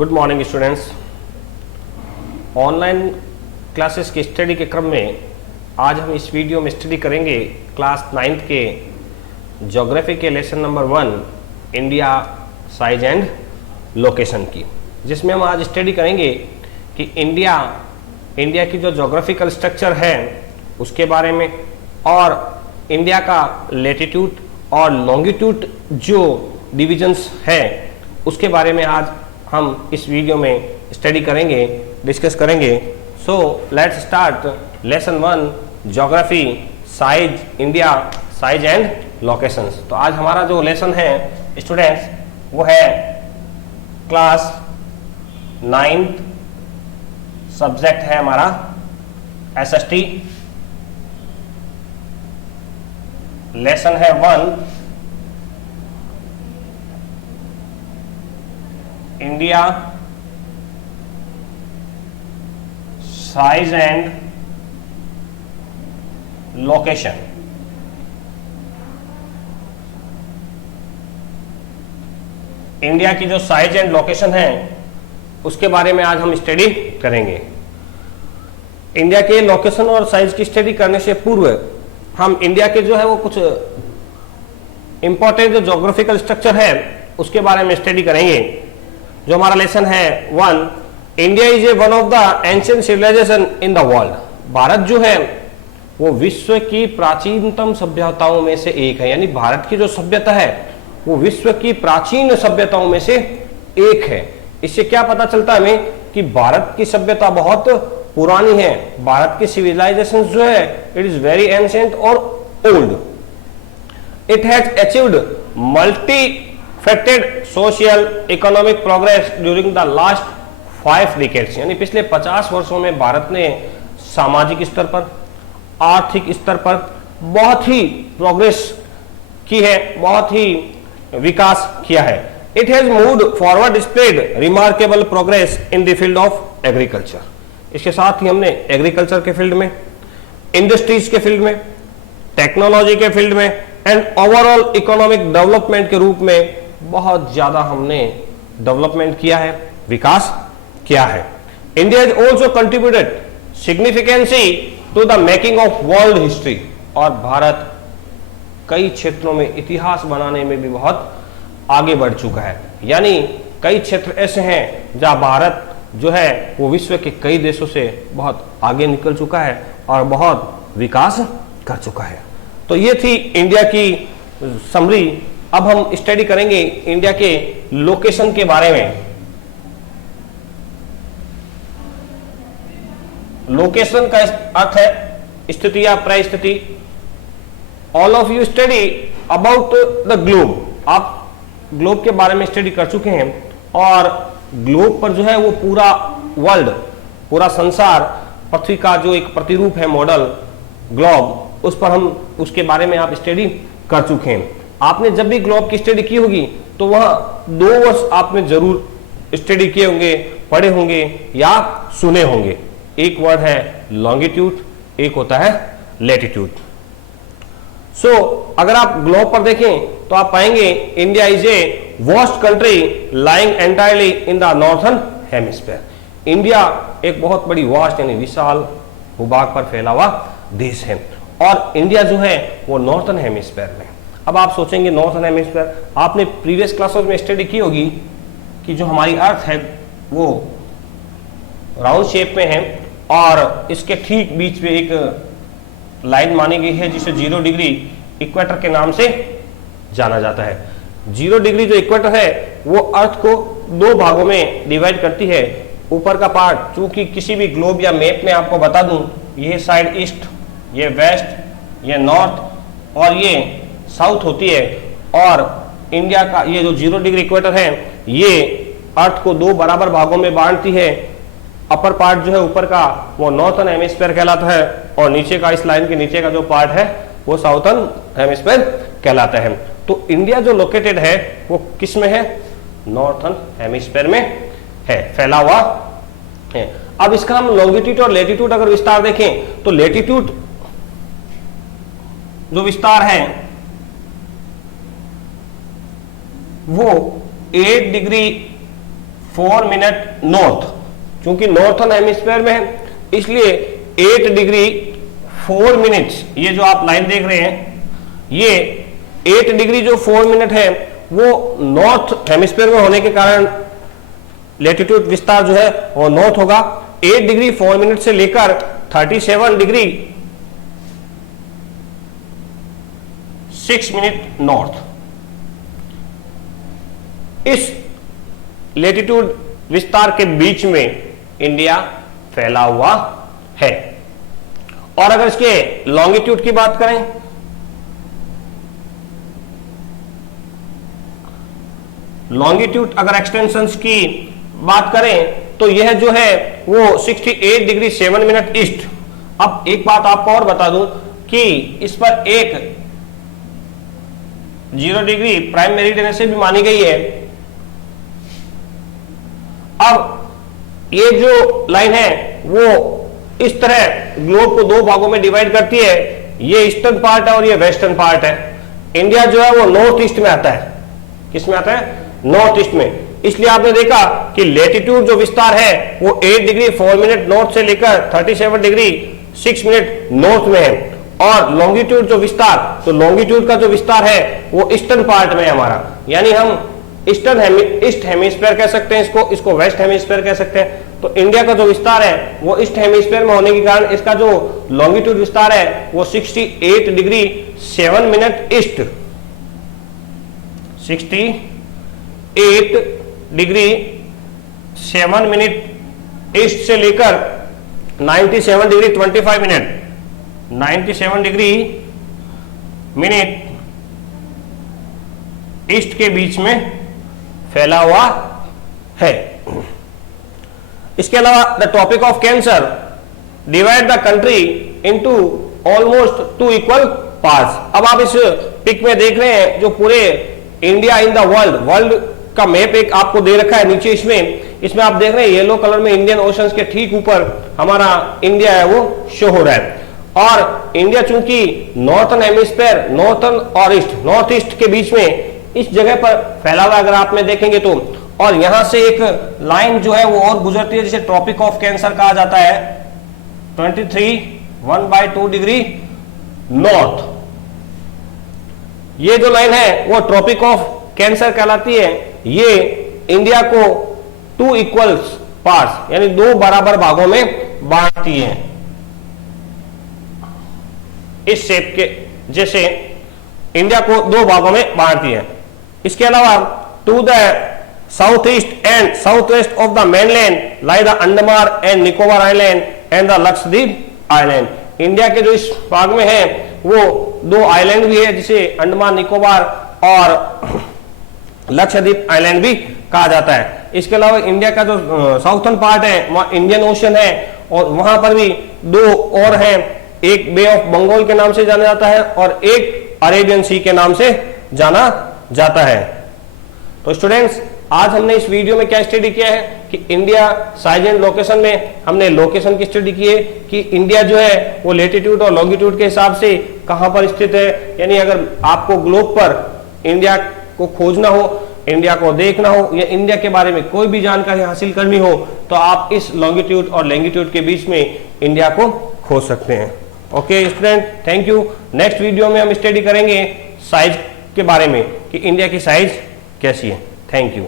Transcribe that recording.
Good morning students. Online classes की study के क्रम में आज हम इस वीडियो में स्टडी करेंगे क्लास 9th के ज्योग्राफी के lesson number 1 India size and location की, जिसमें हम आज स्टडी करेंगे कि इंडिया की जो ज्योग्राफिकल स्ट्रक्चर है उसके बारे में, और इंडिया का लेटीट्यूड और लॉन्गिट्यूड जो डिविजन्स है उसके बारे में आज हम इस वीडियो में स्टडी करेंगे, डिस्कस करेंगे। So let's start lesson 1 geography size India size and locations. तो आज हमारा जो लेसन है स्टूडेंट्स वो है क्लास 9th, सब्जेक्ट है हमारा SST, लेसन है 1 India size and location. India की जो साइज एंड लोकेशन है उसके बारे में आज हम स्टडी करेंगे। इंडिया के लोकेशन और साइज की स्टडी करने से पूर्व हम इंडिया के जो है वो कुछ इंपॉर्टेंट जो ज्योग्राफिकल स्ट्रक्चर है उसके बारे में स्टडी करेंगे। जो हमारा लेसन है 1 India is a one of the ancient civilisation in the world. Bharat जो है वो विश्व की प्राचीनतम सभ्यताओं में से एक है, यानी भारत की जो सभ्यता है वो विश्व की प्राचीन सभ्यताओं में से एक है। इससे क्या पता चलता है हमें कि भारत की सभ्यता बहुत पुरानी है। भारत की सिविलाइजेशन जो है इट इज वेरी एंशिएंट और old. It has achieved multifaceted social economic progress during the last 5 decades, यानी पिछले 50 वर्षों में भारत ने सामाजिक स्तर पर, आर्थिक स्तर पर बहुत ही प्रोग्रेस की है, बहुत ही विकास किया है। It has moved forward, displayed remarkable progress in the field of agriculture. इसके साथ ही हमने एग्रीकल्चर के फील्ड में, इंडस्ट्रीज के फील्ड में, टेक्नोलॉजी के फील्ड में एंड ओवरऑल इकोनॉमिक डेवलपमेंट के रूप में बहुत ज्यादा हमने डेवलपमेंट किया है, विकास किया है। India has also contributed significantly to the making of world history, और भारत कई क्षेत्रों में इतिहास बनाने में भी बहुत आगे बढ़ चुका है। यानी कई क्षेत्र ऐसे हैं जहां भारत जो है वो विश्व के कई देशों से बहुत आगे निकल चुका है और बहुत विकास कर चुका है। तो ये थी इंडिया की समरी। अब हम स्टडी करेंगे इंडिया के लोकेशन के बारे में। लोकेशन का अर्थ है स्थिति या परिस्थिति। All of you study about the globe. आप ग्लोब के बारे में स्टडी कर चुके हैं, और ग्लोब पर जो है वो पूरा वर्ल्ड, पूरा संसार, पृथ्वी का जो एक प्रतिरूप है मॉडल ग्लोब, उस पर हम उसके बारे में आप स्टडी कर चुके हैं। आपने जब भी ग्लोब की स्टडी की होगी तो वह 2 वर्ष आपने जरूर स्टडी किए होंगे, पढ़े होंगे या सुने होंगे। एक वर्ड है लॉन्गिट्यूड, एक होता है लेटीट्यूड। सो अगर आप ग्लोब पर देखें तो आप पाएंगे India is a vast country lying entirely in the northern hemisphere. India एक बहुत बड़ी वास्ट यानी विशाल भूभाग पर फैला हुआ देश है, और इंडिया जो है वो नॉर्थर्न हेमिस्फीयर में। अब आप सोचेंगे नॉर्थर्न हेमिस्फीयर, आपने प्रीवियस क्लासेस में स्टडी की होगी कि जो हमारी अर्थ है वो राउंड शेप में है, और इसके ठीक बीच में एक लाइन मानी गई है जिसे 0 डिग्री इक्वेटर के नाम से जाना जाता है। 0 डिग्री जो इक्वेटर है वो अर्थ को 2 भागों में डिवाइड करती है। ऊपर का पार्ट, चूंकि किसी भी ग्लोब या मैप में आपको बता दूं, ये साइड ईस्ट, ये वेस्ट, ये नॉर्थ और ये साउथ होती है, और इंडिया का ये जो 0 डिग्री इक्वेटर है ये अर्थ को 2 बराबर भागों में बांटती है। अपर पार्ट जो है ऊपर का वो नॉर्थर्न हेमिस्फीयर कहलाता है, और नीचे का, इस लाइन के नीचे का जो पार्ट है वो साउथर्न हेमिस्फीयर कहलाता है। तो इंडिया जो लोकेटेड है वो किस में है? नॉर्थर्न हेमिस्फीयर में है, फैला हुआ है। अब इसका हम लॉन्गिट्यूड और लेटीट्यूड अगर विस्तार देखें तो लेटीट्यूड जो विस्तार है वो 8 डिग्री 4 मिनट नॉर्थ, क्योंकि नॉर्थन हेमिस्फीयर में है इसलिए 8 डिग्री 4 मिनट्स, ये जो आप लाइन देख रहे हैं ये 8 डिग्री जो 4 मिनट है वो नॉर्थ हेमिस्फीयर में होने के कारण लैटिट्यूड विस्तार जो है वो नॉर्थ होगा। 8 डिग्री 4 मिनट से लेकर 37 डिग्री 6 मिनट नॉर्थ, इस लैटिट्यूड विस्तार के बीच में इंडिया फैला हुआ है। और अगर इसके लॉन्गिट्यूड की बात करें, लॉन्गिट्यूड अगर एक्सटेंशंस की बात करें तो यह जो है वो 68 डिग्री 7 मिनट ईस्ट। अब एक बात आपको और बता दूं कि इस पर एक 0 डिग्री प्राइम मेरिडियन से भी मानी गई है। अब ये जो लाइन है वो इस तरह ग्लोब को 2 भागों में डिवाइड करती है, ये ईस्टर्न पार्ट है और ये वेस्टर्न पार्ट है। इंडिया जो है वो नॉर्थ ईस्ट में आता है। किस में आता है? नॉर्थ ईस्ट में। इसलिए आपने देखा कि लैटिट्यूड जो विस्तार है वो 8 डिग्री 4 मिनट नॉर्थ से लेकर 37 डिग्री 6 मिनट नॉर्थ में है, और लॉन्गिट्यूड जो विस्तार, तो लॉन्गिट्यूड का जो विस्तार है वो ईस्टर्न पार्ट में है हमारा, यानी हम ईस्ट हेमिस्फीयर कह सकते हैं इसको वेस्ट हेमिस्फीयर कह सकते हैं। तो इंडिया का जो विस्तार है वो ईस्ट हेमिस्फीयर में होने के कारण इसका जो लॉन्गिट्यूड विस्तार है वो 68 degree 7 minute east, 68 degree 7 minute east से लेकर 97 degree 25 minute, 97 degree minute east के बीच में फैला हुआ है। इसके अलावा the topic of cancer divide the country into almost 2 equal parts. अब आप इस पिक में देख रहे हैं जो पूरे इंडिया इन द वर्ल्ड का मैप एक आपको दे रखा है नीचे। इसमें आप देख रहे हैं येलो कलर में इंडियन ओशंस के ठीक ऊपर हमारा इंडिया है वो शो हो रहा है। और इंडिया चूंकि नॉर्थन हेमिस्फीयर, नॉर्थन और नॉर्थ ईस्ट के बीच में इस जगह पर फैला हुआ अगर आप में देखेंगे तो, और यहां से एक लाइन जो है वो और गुजरती है जिसे ट्रॉपिक ऑफ कैंसर कहा जाता है, 23 डिग्री नॉर्थ। ये जो लाइन है वो ट्रॉपिक ऑफ कैंसर कहलाती है। ये इंडिया को 2 इक्वल्स पार्ट्स यानी 2 बराबर भागों में बांटती है, इस शेप के जैसे इंडिया को 2 भागों में बांटती है। इसके अलावा to the south east and south west of the mainland lie the Andaman and Nicobar island and the Lakshadweep island. India के जो इस भाग में है वो 2 आइलैंड भी है जिसे अंडमान निकोबार और लक्षद्वीप आइलैंड भी कहा जाता है। इसके अलावा इंडिया का जो साउथर्न पार्ट है वहां इंडियन ओशन है और वहां पर भी 2 और हैं, एक बे ऑफ बंगाल के नाम से जाना जाता है और एक अरेबियन सी के नाम से जाना जाता है। तो स्टूडेंट्स आज हमने इस वीडियो में क्या स्टडी किया है कि इंडिया साइज एंड लोकेशन में हमने लोकेशन की स्टडी की है कि इंडिया जो है वो लैटिट्यूड और लॉन्गिट्यूड के हिसाब से कहां पर स्थित है। यानी अगर आपको ग्लोब पर इंडिया को खोजना हो, इंडिया को देखना हो या इंडिया के बारे में कोई भी जानकारी हासिल करनी हो तो आप इस लॉन्गिट्यूड और लैंगिट्यूड के बीच में इंडिया को खोज सकते हैं। Okay student, thank you. Next video में हम स्टडी करेंगे साइज के बारे में कि इंडिया की साइज कैसी है। Thank you.